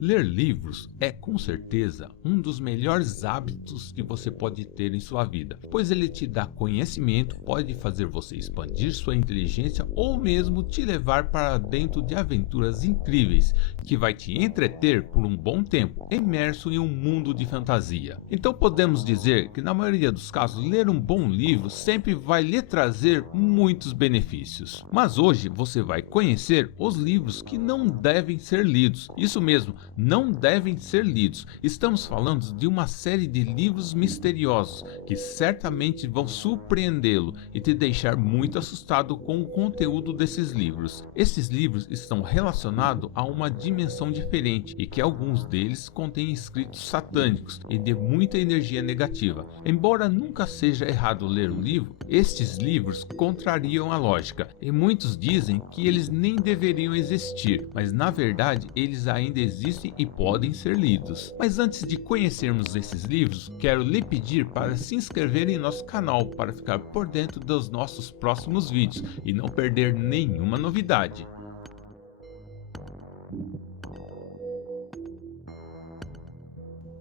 Ler livros é com certeza um dos melhores hábitos que você pode ter em sua vida, pois ele te dá conhecimento, pode fazer você expandir sua inteligência ou mesmo te levar para dentro de aventuras incríveis que vai te entreter por um bom tempo, imerso em um mundo de fantasia. Então podemos dizer que na maioria dos casos ler um bom livro sempre vai lhe trazer muitos benefícios. Mas hoje você vai conhecer os livros que não devem ser lidos. Isso mesmo, não devem ser lidos. Estamos falando de uma série de livros misteriosos que certamente vão surpreendê-lo e te deixar muito assustado com o conteúdo desses livros. Esses livros estão relacionados a uma dimensão diferente e que alguns deles contêm escritos satânicos e de muita energia negativa. Embora nunca seja errado ler um livro, estes livros contrariam a lógica e muitos dizem que eles nem deveriam existir, mas na verdade eles ainda existem e podem ser lidos. Mas antes de conhecermos esses livros, quero lhe pedir para se inscrever em nosso canal para ficar por dentro dos nossos próximos vídeos e não perder nenhuma novidade.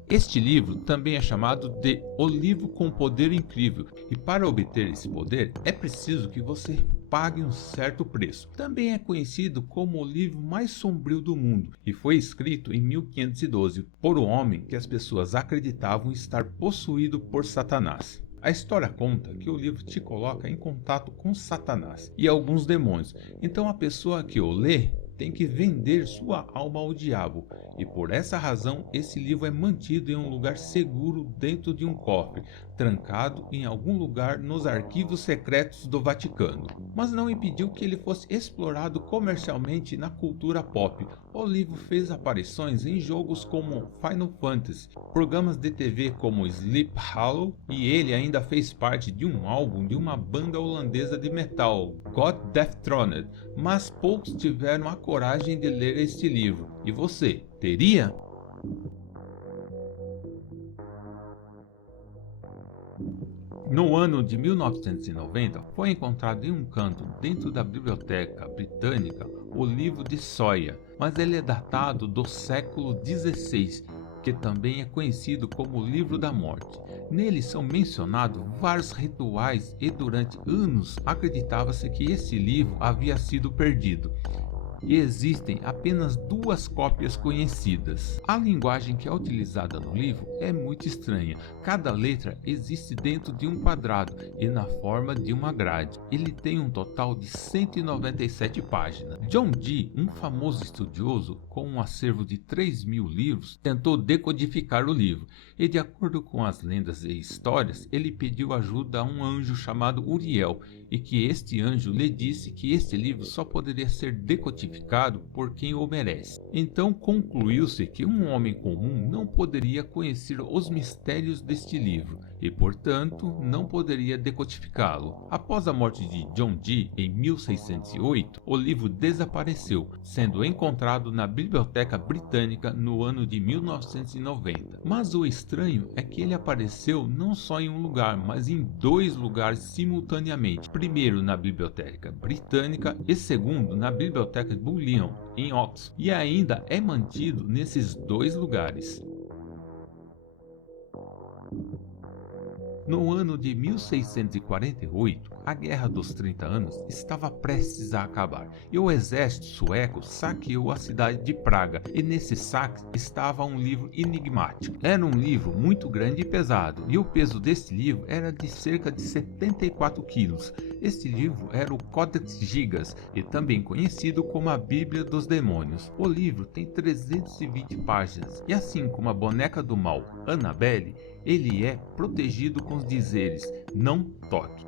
Este livro também é chamado de O Livro com Poder Incrível, e para obter esse poder é preciso que você pague um certo preço. Também é conhecido como o livro mais sombrio do mundo e foi escrito em 1512 por um homem que as pessoas acreditavam estar possuído por Satanás. A história conta que o livro te coloca em contato com Satanás e alguns demônios, então a pessoa que o lê tem que vender sua alma ao diabo, e por essa razão esse livro é mantido em um lugar seguro dentro de um cofre, trancado em algum lugar nos arquivos secretos do Vaticano. Mas não impediu que ele fosse explorado comercialmente na cultura pop. O livro fez aparições em jogos como Final Fantasy, programas de TV como Sleep Hollow, e ele ainda fez parte de um álbum de uma banda holandesa de metal, God Deaththroned, mas poucos tiveram a coragem de ler este livro. E você, teria? No ano de 1990, foi encontrado em um canto dentro da Biblioteca Britânica o livro de Sawyer, mas ele é datado do século XVI, que também é conhecido como o Livro da Morte. Nele são mencionados vários rituais e durante anos acreditava-se que esse livro havia sido perdido. E existem apenas duas cópias conhecidas. A linguagem que é utilizada no livro é muito estranha. Cada letra existe dentro de um quadrado e na forma de uma grade. Ele tem um total de 197 páginas. John Dee, um famoso estudioso com um acervo de 3.000 livros, tentou decodificar o livro e, de acordo com as lendas e histórias, ele pediu ajuda a um anjo chamado Uriel, e que este anjo lhe disse que este livro só poderia ser decodificado por quem o merece. Então concluiu-se que um homem comum não poderia conhecer os mistérios deste livro e, portanto, não poderia decodificá-lo. Após a morte de John Dee em 1608, o livro desapareceu, sendo encontrado na Biblioteca Britânica no ano de 1990. Mas o estranho é que ele apareceu não só em um lugar, mas em dois lugares simultaneamente. Primeiro na Biblioteca Britânica e segundo na Biblioteca Bodleian, em Oxford, e ainda é mantido nesses dois lugares. No ano de 1648, a Guerra dos 30 Anos estava prestes a acabar e o exército sueco saqueou a cidade de Praga, e nesse saque estava um livro enigmático. Era um livro muito grande e pesado, e o peso deste livro era de cerca de 74 quilos. Este livro era o Codex Gigas, e também conhecido como a Bíblia dos Demônios. O livro tem 320 páginas, e assim como a boneca do mal, Annabelle, ele é protegido com os dizeres "não toque".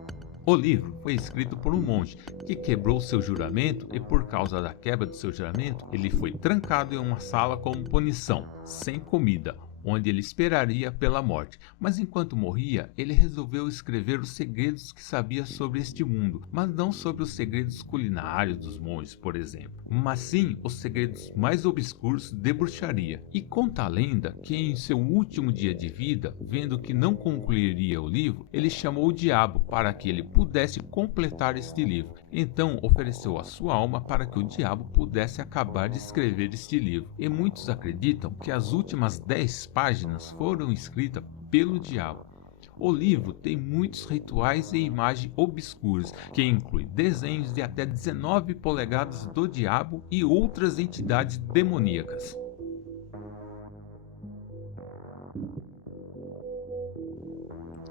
O livro foi escrito por um monge que quebrou seu juramento, e por causa da quebra do seu juramento, ele foi trancado em uma sala como punição, sem comida. onde ele esperaria pela morte. Mas enquanto morria, ele resolveu escrever os segredos que sabia sobre este mundo, mas não sobre os segredos culinários dos monges, por exemplo, mas sim os segredos mais obscuros de bruxaria. E conta a lenda que em seu último dia de vida, vendo que não concluiria o livro, ele chamou o diabo para que ele pudesse completar este livro. Então ofereceu a sua alma para que o diabo pudesse acabar de escrever este livro. E muitos acreditam que as últimas 10 páginas foram escritas pelo diabo. O livro tem muitos rituais e imagens obscuras, que inclui desenhos de até 19 polegadas do diabo e outras entidades demoníacas.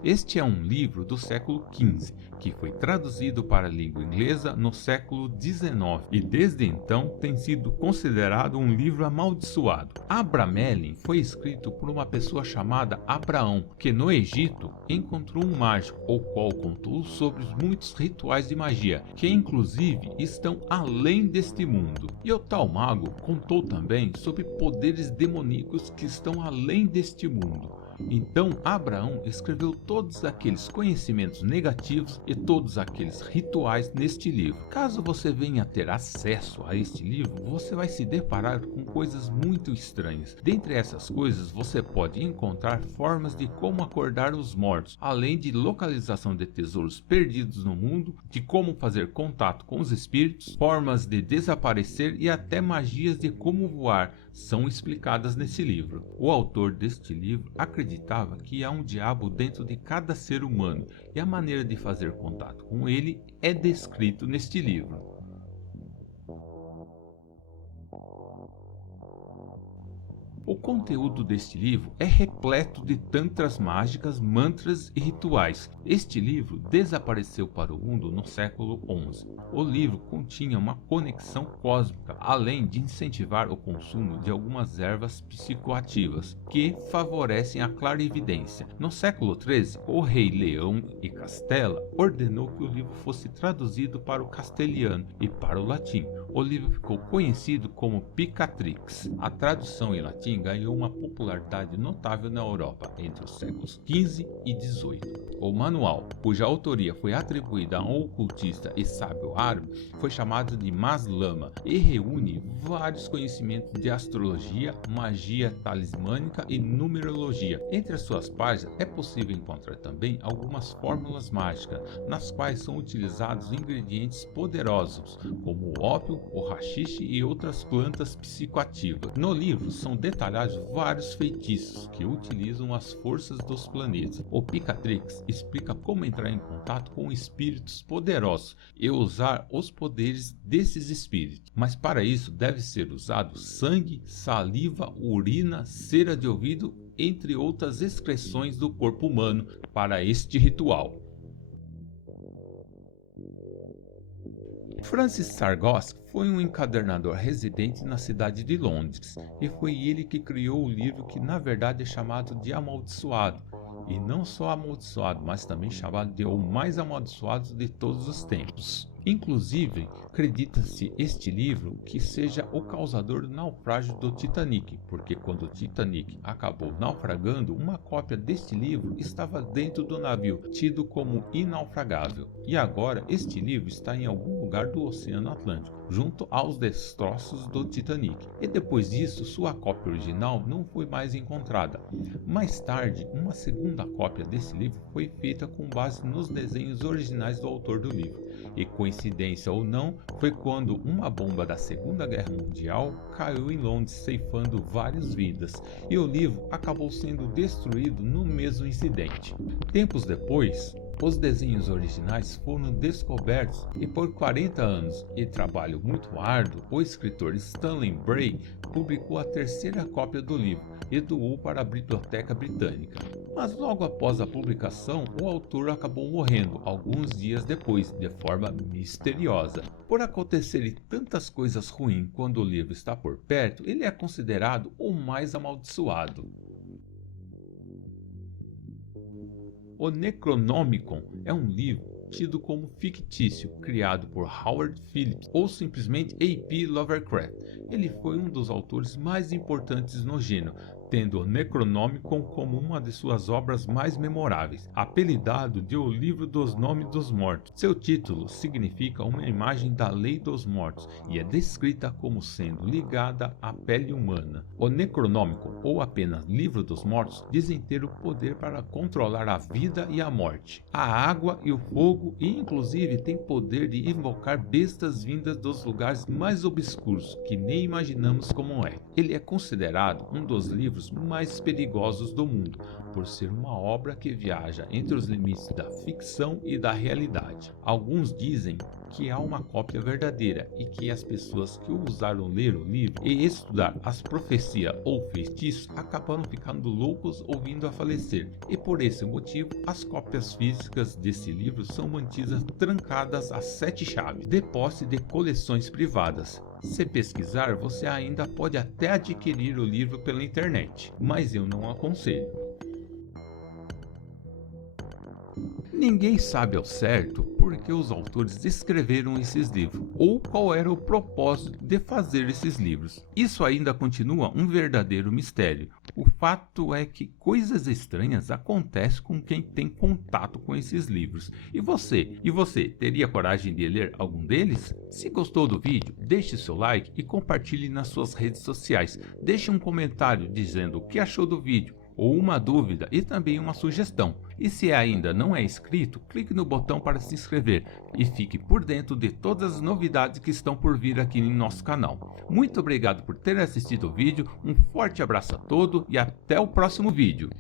Este é um livro do século XV, que foi traduzido para a língua inglesa no século XIX e desde então tem sido considerado um livro amaldiçoado. Abramelin foi escrito por uma pessoa chamada Abraão, que no Egito encontrou um mágico, o qual contou sobre muitos rituais de magia, que inclusive estão além deste mundo. E o tal mago contou também sobre poderes demoníacos que estão além deste mundo. Então Abraão escreveu todos aqueles conhecimentos negativos e todos aqueles rituais neste livro. Caso você venha a ter acesso a este livro, você vai se deparar com coisas muito estranhas. Dentre essas coisas, você pode encontrar formas de como acordar os mortos, além de localização de tesouros perdidos no mundo, de como fazer contato com os espíritos, formas de desaparecer e até magias de como voar são explicadas nesse livro. O autor deste livro acreditava que há um diabo dentro de cada ser humano e a maneira de fazer contato com ele é descrito neste livro. O conteúdo deste livro é repleto de tantras mágicas, mantras e rituais. Este livro desapareceu para o mundo no século XI. O livro continha uma conexão cósmica, além de incentivar o consumo de algumas ervas psicoativas, que favorecem a clarividência. No século XIII, o rei Leão e Castela ordenou que o livro fosse traduzido para o castelhano e para o latim. O livro ficou conhecido como Picatrix. A tradução em latim ganhou uma popularidade notável na Europa entre os séculos XV e XVIII. O manual, cuja autoria foi atribuída a um ocultista e sábio árabe, foi chamado de Maslama e reúne vários conhecimentos de astrologia, magia talismânica e numerologia. Entre as suas páginas é possível encontrar também algumas fórmulas mágicas, nas quais são utilizados ingredientes poderosos, como o ópio, o haxixe e outras plantas psicoativas. No livro são detalhados vários feitiços que utilizam as forças dos planetas. O Picatrix explica como entrar em contato com espíritos poderosos e usar os poderes desses espíritos. Mas para isso deve ser usado sangue, saliva, urina, cera de ouvido, entre outras excreções do corpo humano para este ritual. Francis Sargos foi um encadernador residente na cidade de Londres, e foi ele que criou o livro que na verdade é chamado de Amaldiçoado, e não só amaldiçoado, mas também chamado de o mais amaldiçoado de todos os tempos. Inclusive, acredita-se este livro que seja o causador do naufrágio do Titanic, porque quando o Titanic acabou naufragando, uma cópia deste livro estava dentro do navio, tido como inaufragável. E agora este livro está em algum lugar do Oceano Atlântico, junto aos destroços do Titanic. E depois disso, sua cópia original não foi mais encontrada. Mais tarde, uma segunda cópia desse livro foi feita com base nos desenhos originais do autor do livro. E coincidência ou não, foi quando uma bomba da Segunda Guerra Mundial caiu em Londres, ceifando várias vidas, e o livro acabou sendo destruído no mesmo incidente. Tempos depois, os desenhos originais foram descobertos e por 40 anos e trabalho muito árduo, o escritor Stanley Bray publicou a terceira cópia do livro e doou para a Biblioteca Britânica. Mas logo após a publicação, o autor acabou morrendo alguns dias depois, de forma misteriosa. Por acontecerem tantas coisas ruins quando o livro está por perto, ele é considerado o mais amaldiçoado. O Necronomicon é um livro tido como fictício, criado por Howard Phillips ou simplesmente A.P. Lovecraft. Ele foi um dos autores mais importantes no gênero, tendo o Necronomicon como uma de suas obras mais memoráveis, apelidado de O Livro dos Nomes dos Mortos. Seu título significa uma imagem da lei dos mortos e é descrita como sendo ligada à pele humana. O Necronomicon, ou apenas Livro dos Mortos, dizem ter o poder para controlar a vida e a morte, a água e o fogo, e inclusive tem poder de invocar bestas vindas dos lugares mais obscuros que nem imaginamos como é. Ele é considerado um dos livros mais perigosos do mundo, por ser uma obra que viaja entre os limites da ficção e da realidade. Alguns dizem que há uma cópia verdadeira e que as pessoas que ousaram ler o livro e estudar as profecias ou feitiços acabaram ficando loucos ou vindo a falecer, e por esse motivo as cópias físicas desse livro são mantidas trancadas a 7 chaves, de posse de coleções privadas. Se pesquisar, você ainda pode até adquirir o livro pela internet, mas eu não aconselho. Ninguém sabe ao certo por que os autores escreveram esses livros, ou qual era o propósito de fazer esses livros. Isso ainda continua um verdadeiro mistério. O fato é que coisas estranhas acontecem com quem tem contato com esses livros. E você teria coragem de ler algum deles? Se gostou do vídeo, deixe seu like e compartilhe nas suas redes sociais. Deixe um comentário dizendo o que achou do vídeo, ou uma dúvida e também uma sugestão. E se ainda não é inscrito, clique no botão para se inscrever e fique por dentro de todas as novidades que estão por vir aqui em nosso canal. Muito obrigado por ter assistido o vídeo, um forte abraço a todos e até o próximo vídeo.